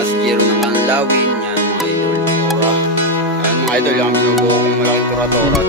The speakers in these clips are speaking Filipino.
nga si Jiro ng Kanlawin. Yan mga idol. Ayan mga idol, yung binubuo kong malaking tura-tura.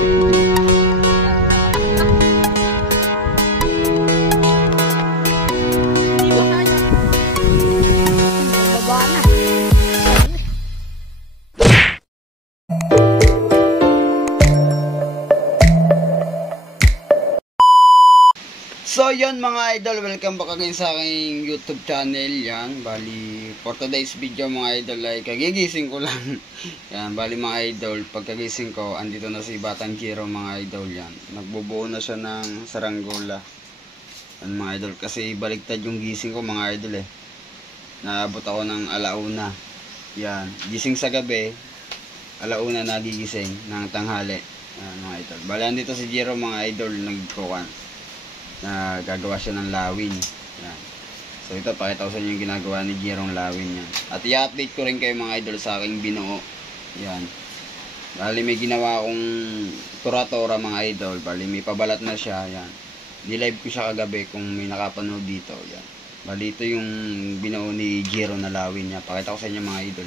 So yun mga idol, welcome back again sa aking YouTube channel. Yan, bali for today's video mga idol ay kagigising ko lang. Yan, bali mga idol, pagkagising ko andito na si Batang Jiro mga idol. Yan, nagbubuo na siya ng saranggola. Yan mga idol, kasi baliktad yung gising ko mga idol eh. Naabot ako ng alauna. Yan, gising sa gabi, alauna nagigising ng tanghali. Yan mga idol, bali andito si Jiro mga idol, nagkukan na gagawa siya ng lawin. Yan. So ito, pakita ko sa inyo yung ginagawa ni Jirong lawin yan. At i-update ko rin kayo mga idol sa aking binuo. Yan. Bali may ginawa akong tura-tura mga idol. Bali may pabalat na siya. Yan. Nilive ko siya kagabi kung may nakapanood dito. Yan. Bali ito yung binuo ni Jiro na lawin niya. Pakita ko sa inyo mga idol.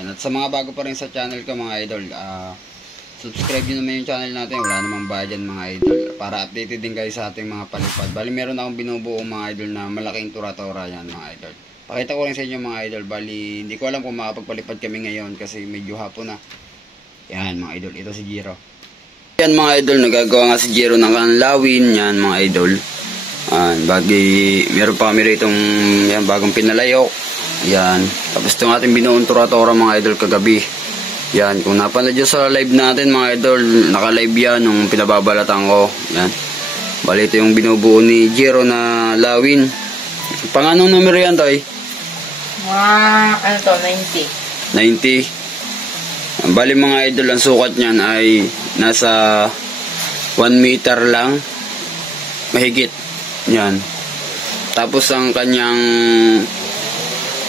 Yan. At sa mga bago pa rin sa channel ko mga idol, subscribe nyo naman yung channel natin. Wala namang bayad yan mga idol, para updated din kayo sa ating mga palipad. Bali meron akong binubuo mga idol na malaking tura-tura yan mga idol. Pakita ko rin sa inyo mga idol. Bali hindi ko alam kung makapagpalipad kami ngayon kasi medyo hapon na. Yan mga idol, ito si Jiro. Yan mga idol, nagagawa nga si Jiro ng Kanlawin. Yan mga idol. Bagi meron pa kami rito yan, bagong pinalayok. Yan, tapos itong ating binuong tura-tura mga idol kagabi. Yan, kung napanood nyo sa live natin mga idol, naka-live yan nung pinababalatan ko. Yan. Bali ito yung binubuo ni Jiro na lawin. Pang anong numero yan, Toy? Ano to, 90. 90. Bali mga idol, ang sukat niyan ay nasa 1 meter lang. Mahigit. Yan. Tapos ang kanyang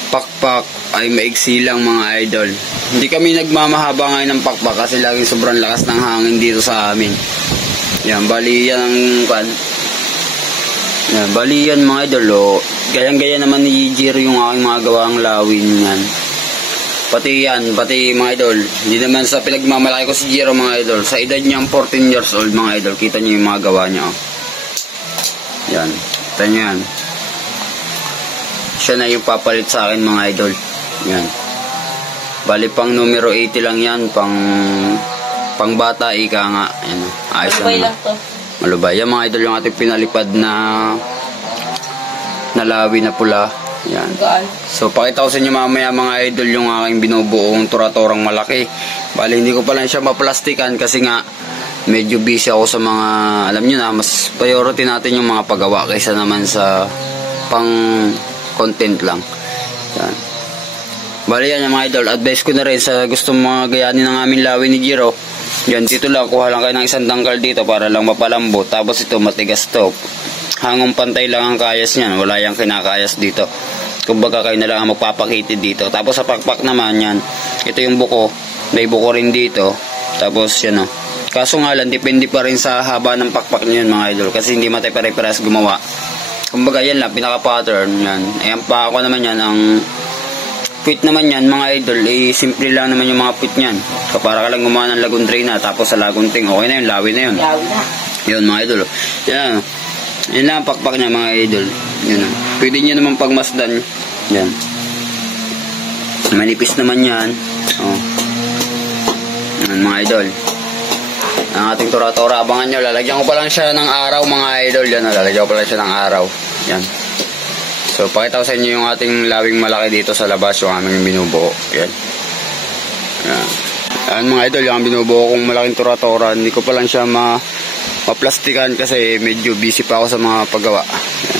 pakpak ay maigsi lang mga idol. Hindi kami nagmamahaba ngayon ng pakpak kasi laging sobrang lakas ng hangin dito sa amin. Yan, bali yan ang kan. Yan, bali yan mga idol. Oh. Gayang-gaya naman ni Jiro yung aking mga gawang lawin yan. Pati yan, pati mga idol. Hindi naman sa pinagmamalaki ko si Jiro mga idol. Sa edad niyang 14 years old mga idol, kita niyo yung mga gawa niya. Oh. Yan, kita niyo yan. Siya na yung papalit sa akin mga idol. Yan. Bali pang numero 80 lang yan, pang bata ika nga. Yan. Ayos lang to. Malubay. Yan mga idol yung ating pinalipad na lawin na pula. Yan. So pakita ko sa inyo mamaya mga idol yung aking binubuong tura-turang malaki. Bali hindi ko pa lang siya maplastikan kasi nga medyo busy ako sa mga, alam nyo na, mas priority natin yung mga paggawa kaysa naman sa pang content lang. Yan. Bali yan mga idol, advice ko na rin sa gusto mga gayanin ng aming lawin ni Jiro. Yan, dito lang, kuha lang kayo ng isang tangkal dito para lang mapalambot. Tapos ito matigas to. Hangong pantay lang ang kayas niyan, wala yang kinakayas dito. Kumbaga kayo na lang ang magpapakitid dito. Tapos sa pakpak naman yan, ito yung buko, may buko rin dito. Tapos yan o. Kaso nga lang, depende pa rin sa haba ng pakpak niyan mga idol, kasi hindi matay pare-paras gumawa. Kumbaga yan lang, pinaka-pattern yan. Ayan pa ako naman yan, ang puwit naman yan mga idol, simple lang naman yung mga puwit nyan. Kapara ka lang gumawa ng lagundray na, tapos sa lagunting, okay na yun, lawin na yun. Lawin na. Yun mga idol. Yan. Yan lang ang pakpak niya mga idol. Yan. Pwede nyo naman pagmasdan. Yan. Manipis naman yan. Oh. Yan mga idol. Ang ating tura-tura, abangan nyo. Lalagyan ko pa lang siya ng araw mga idol. Yan. Lalagyan ko pa lang siya ng araw. Yan. So, pakita ko sa inyo yung ating lawing malaki dito sa labas, yung aming binubuo. Yan. Yan. Yan mga idol, yung binubuo kong malaking tura-tura. Hindi ko pa lang siya maplastikan kasi medyo busy pa ako sa mga paggawa. Yan.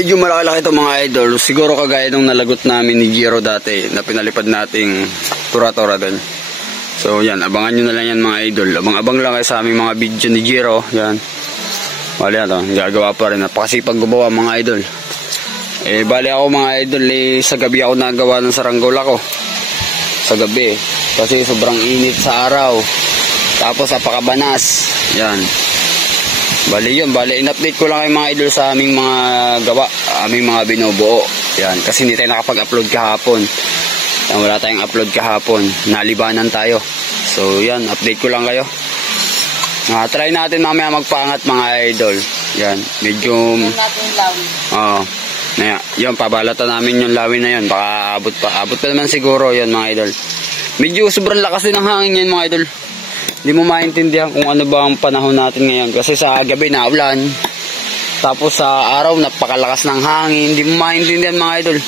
Medyo malaki-laki ito mga idol. Siguro kagaya nung nalagot namin ni Jiro dati na pinalipad nating tura-tura din. So, yan. Abangan nyo na lang yan mga idol. Abang-abang lang kayo sa aming mga video ni Jiro. Yan. Bali ito, gagawa pa rin. Napakasipag gumawa mga idol. Bali ako mga idol, sa gabi ako nagawa ng saranggola ko. Sa gabi. Kasi sobrang init sa araw. Tapos apakabanas. Yan. Bali yun. Bali in-update ko lang kay mga idol sa aming mga gawa. Aming mga binubuo. Yan, kasi hindi tayo nakapag-upload kahapon. Yan, wala tayong upload kahapon. Nalibanan tayo. So, yan, update ko lang kayo. Try natin mamaya magpaangat mga idol. Yan, medyo... natin yung lawin. Oo. Yan, pabalatan namin yung lawin na yun. Baka abot pa. Abot pa naman siguro yun mga idol. Medyo sobrang lakas din ng hangin yan mga idol. Hindi mo maintindihan kung ano ba ang panahon natin ngayon. Kasi sa gabi na ulan. Tapos sa araw napakalakas ng hangin. Hindi mo maintindihan mga idol.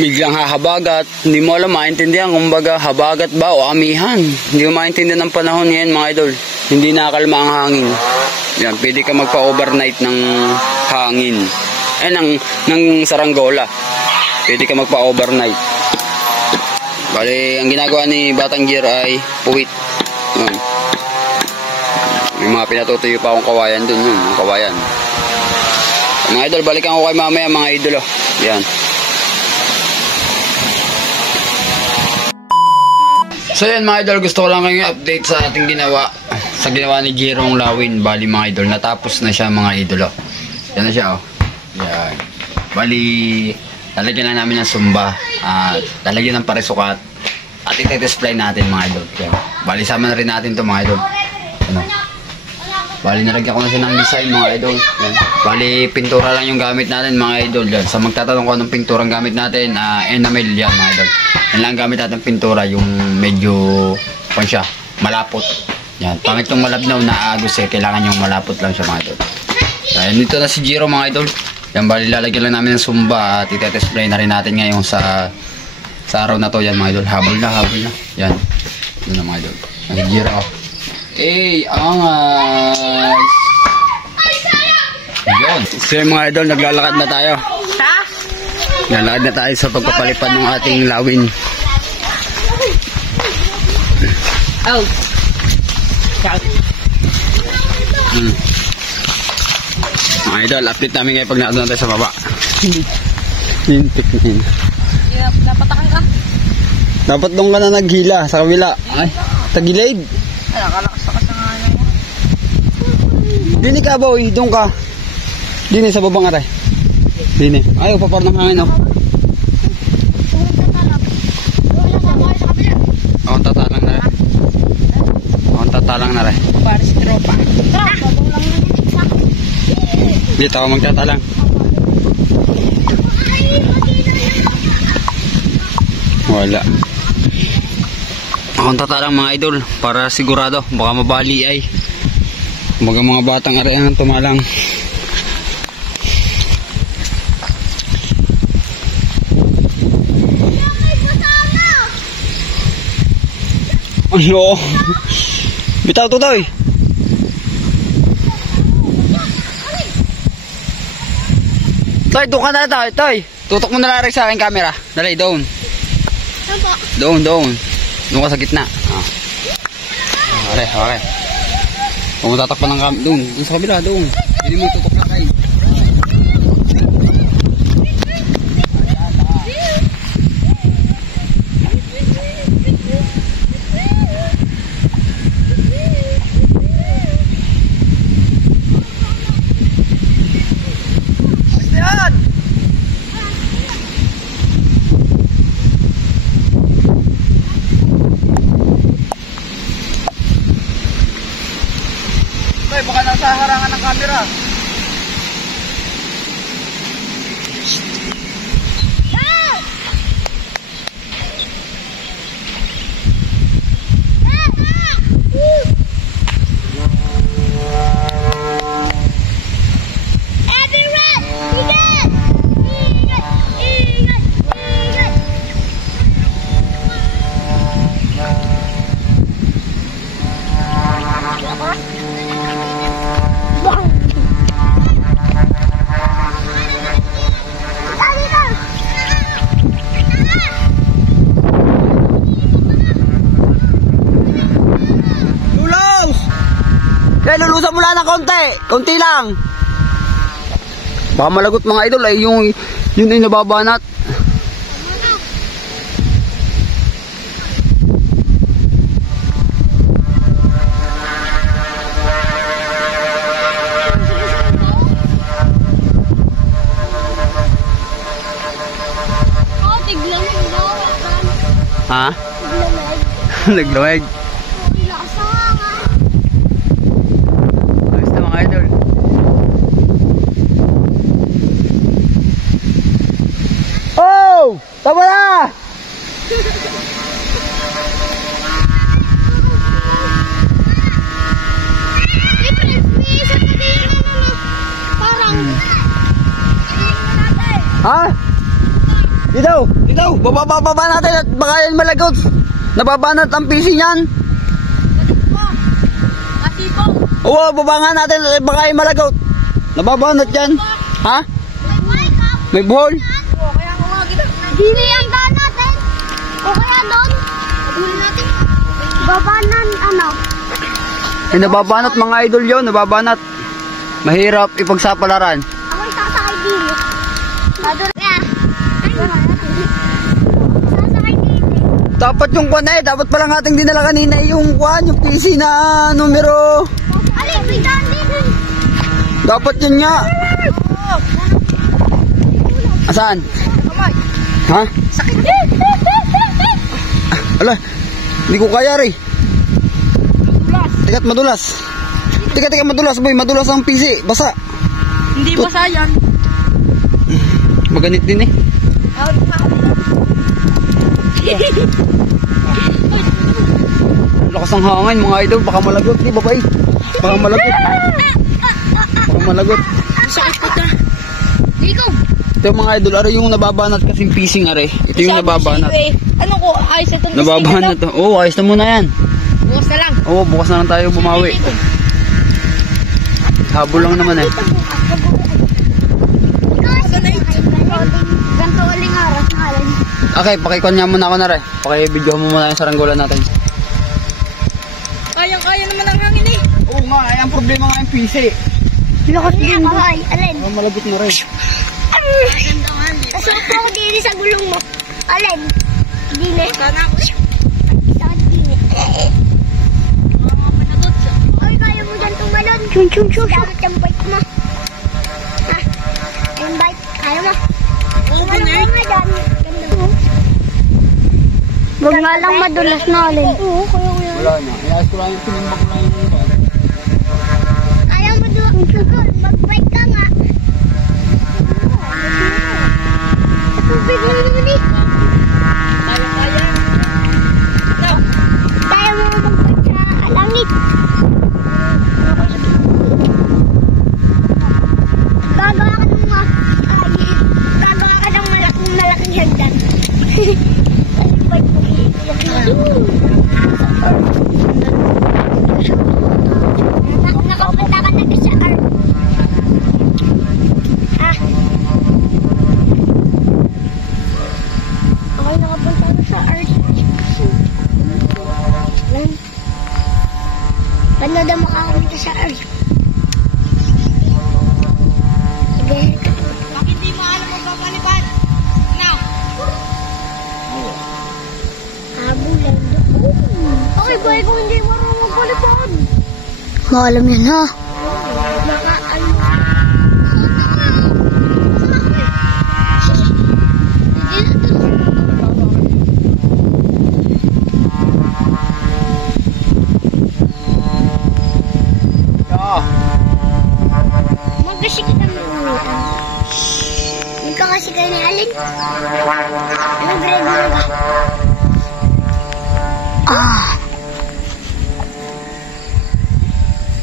Biglang hahabagat. Hindi mo alam maintindihan kung baga habagat ba o amihan. Hindi mo maintindihan ng panahon ngayon mga idol. Hindi nakakalma ang hangin. Yan, pwede ka magpa-overnight ng hangin. Ng saranggola. Pwede ka magpa-overnight. Bali, ang ginagawa ni Batang Gear ay puwit. Yun. May mga pinatutuyo pa akong kawayan dun yun. Ang kawayan. Mga idol, balikan ko kay mamaya mga idol. Oh. Yan. So yan mga idol, gusto ko lang kayong update sa ating ginawa. Sa ginawa ni Jerong Lawin. Bali mga idol, natapos na siya mga idol. Oh. Yan na siya. Oh. Yan. Bali, lalagyan lang namin ng sumba. Lalagyan ng parisukat. At iti-display natin mga idol. Yan. Bali, sama na rin natin to mga idol. Ano? Bali, nalagyan ko na siya ng design mga idol. Yan. Bali, pintura lang yung gamit natin mga idol. Yan. Sa magtatanong ko anong pintura ang gamit natin, enamel yan mga idol. Yan lang gamit natin pintura, yung medyo siya, malapot. Yan, pangit yung malabnaw na agos kailangan yung malapot lang siya mga idol. Yan, dito na si Jiro mga idol. Yan, bali lalagyan lang namin ng sumba at iti-display na rin natin ngayon sa araw na to. Yan mga idol, habol na. Yan, yun na mga idol. Yan, si Jiro. Angas! Yun. So yung mga idol, naglalakad na tayo. Ha? Naglalakad na tayo sa pagpapalipad ng ating lawin. Oh. Mga idol, update namin ngayon pag nakadun tayo sa baba. Hintik na yun. Napatakan ka? Dapat doon ka na naghila sa kabila. Ay, tagilid. Nakalakas ka sa nga naman. Dini ka boy, doon ka. Dini sa babang aray. Dini. Ayaw, papar ng hangin oh. Oh, tatalang na rin. Oh, tatalang na rin. Para si tropa. Dito ako magtatalang. Wala. Akong tatalang mga idol para sigurado baka mabali ay. Mga batang arehan tumalang. Ano? Bitaw to daw eh. Toy, doon ka na tayo, Toy. Tutok mo na lang sa akin camera. Dali, doon. Doon. Doon ka sa gitna. Okay. Kung matatakpan ng camera, doon sa kabila, doon. Hindi mo tutok na kayo. Baka nasa harangan ng camera. Lulusan mo lang ng konti lang. Baka malagot mga idol ay yun ay nababanat. Ha? Nagluwag. Ayos na mga idol. Oh! Tama na! Ha? Dito! Baba natin at baka yan malagot. Nababanat ang PC niyan. Oo, baba nga natin at baka yan malagot. Nababanat yan. Ha? May buhol? Dini ang daan natin. O kaya doon. Doon natin. Babanan, ano? Eh, nababanat mga idol yun, nababanat. Mahirap ipagsapalaran. Ako'y sasakay dini. Doon kaya. Sasakay dini. Dapat yung kwan eh, dapat pala ating dinala kanina yung kwan, yung PC na numero. Alin, may daan din. Dapat yun nga. Asaan? Ha? Sakit. Ala, hindi ko kaya rin. Tikat madulas. Tikat madulas boy, madulas ang PC, basa. Hindi basa yan. Maganit din eh. Lakas ang hangin mga idol, baka malagot ni babay. Baka malagot. Sakit ko na. Ikaw. Ito mga idol, ari yung nababanat kasing pising are. Ito yung nababanat. Ano ko, ayos ito. Nababanat. Oo, ayos na muna yan. Bukas na lang. Oo, bukas na lang tayo bumawi. Habol lang naman eh. Ganto uling aras na halin. Okay, pakikon niya muna ako na rin. Pakibidyo mo muna yung saranggola natin. Kayang-kaya naman ang hangin eh. Oo nga, ay ang problema nga yung PC. Lakas din mo. Alin? Malagot mo rin. Nasuot ako dini sa gulong mo. Alin? Dini. Sana ako. Sakit dini. Ay, kaya mo dyan tumalon. Dapat yung bike mo. Ha? Yung bike. Kaya mo. Tumalon mo nga dyan. Huwag nga lang madulas na alin. Oo, kaya mo yan. Wala na. Iayos ko lang yung tinimbag ko lang yung Kaya mo doon. Mag-bike ka nga. Tubig mo naman eh. Kaya-kaya. Ikaw. Kaya mo mag-bike sa langit. Gagawa ka ng gagawa ka ng malaking hagdan. Bike mo nakapunta ka na sa art. Ah. Okay, nakapunta na sa art. Paano daw makakamita sa art? Sige. Bakit di mo alam magpapalipad? Now. Habulan doon. Okay, boy, kung hindi marunong magpalipad. Maalam yan, ha? Magkasi kita magulitan. Magkakasi kayo ni Alin. Anong grade mo ba?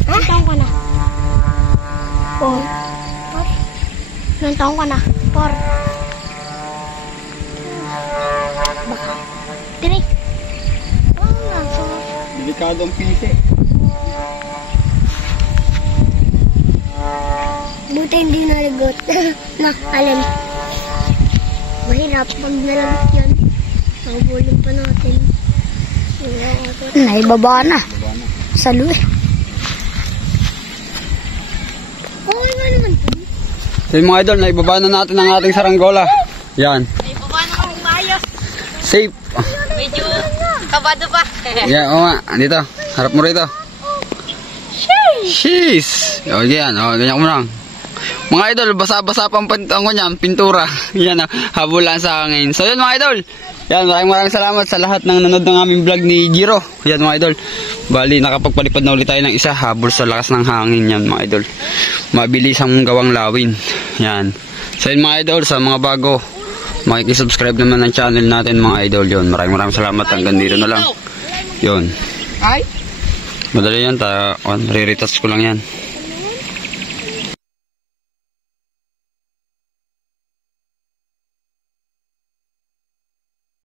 Ilang taong ka na? 4. Ilang taong ka na? 4. Baka. 3. Oo nga, so. delikado ang PC. Buti hindi nalagot. Na, Alin. Mahirap pag nalagot yan. Nakabulin pa natin. Naibaba na. Sa luwi. Okay nga naman. So yung mga idol, naibaba na natin ang ating saranggola. Yan. Ay, baba na kung maayos. Safe. Medyo kabado pa. Yan, oo nga. Andito. Harap mo rito. Sheesh. O, yan. O, ganyan ko mo lang. Mga idol, basa-basa pang pintura. Yan, habulan sa hangin. So yun mga idol. Yan, maraming salamat sa lahat ng nanood ng aming vlog ni Jiro. Yan mga idol. Bali, nakapagpalipad na ulit tayo ng isa. Habol sa lakas ng hangin yan mga idol. Mabilis ang gawang lawin. Yan. So yun mga idol, sa mga bago, makikisubscribe naman ng channel natin mga idol. Yun, maraming salamat. Hanggang dito na lang. Yun. Ay? Madali yan, re-retouch ko lang yan.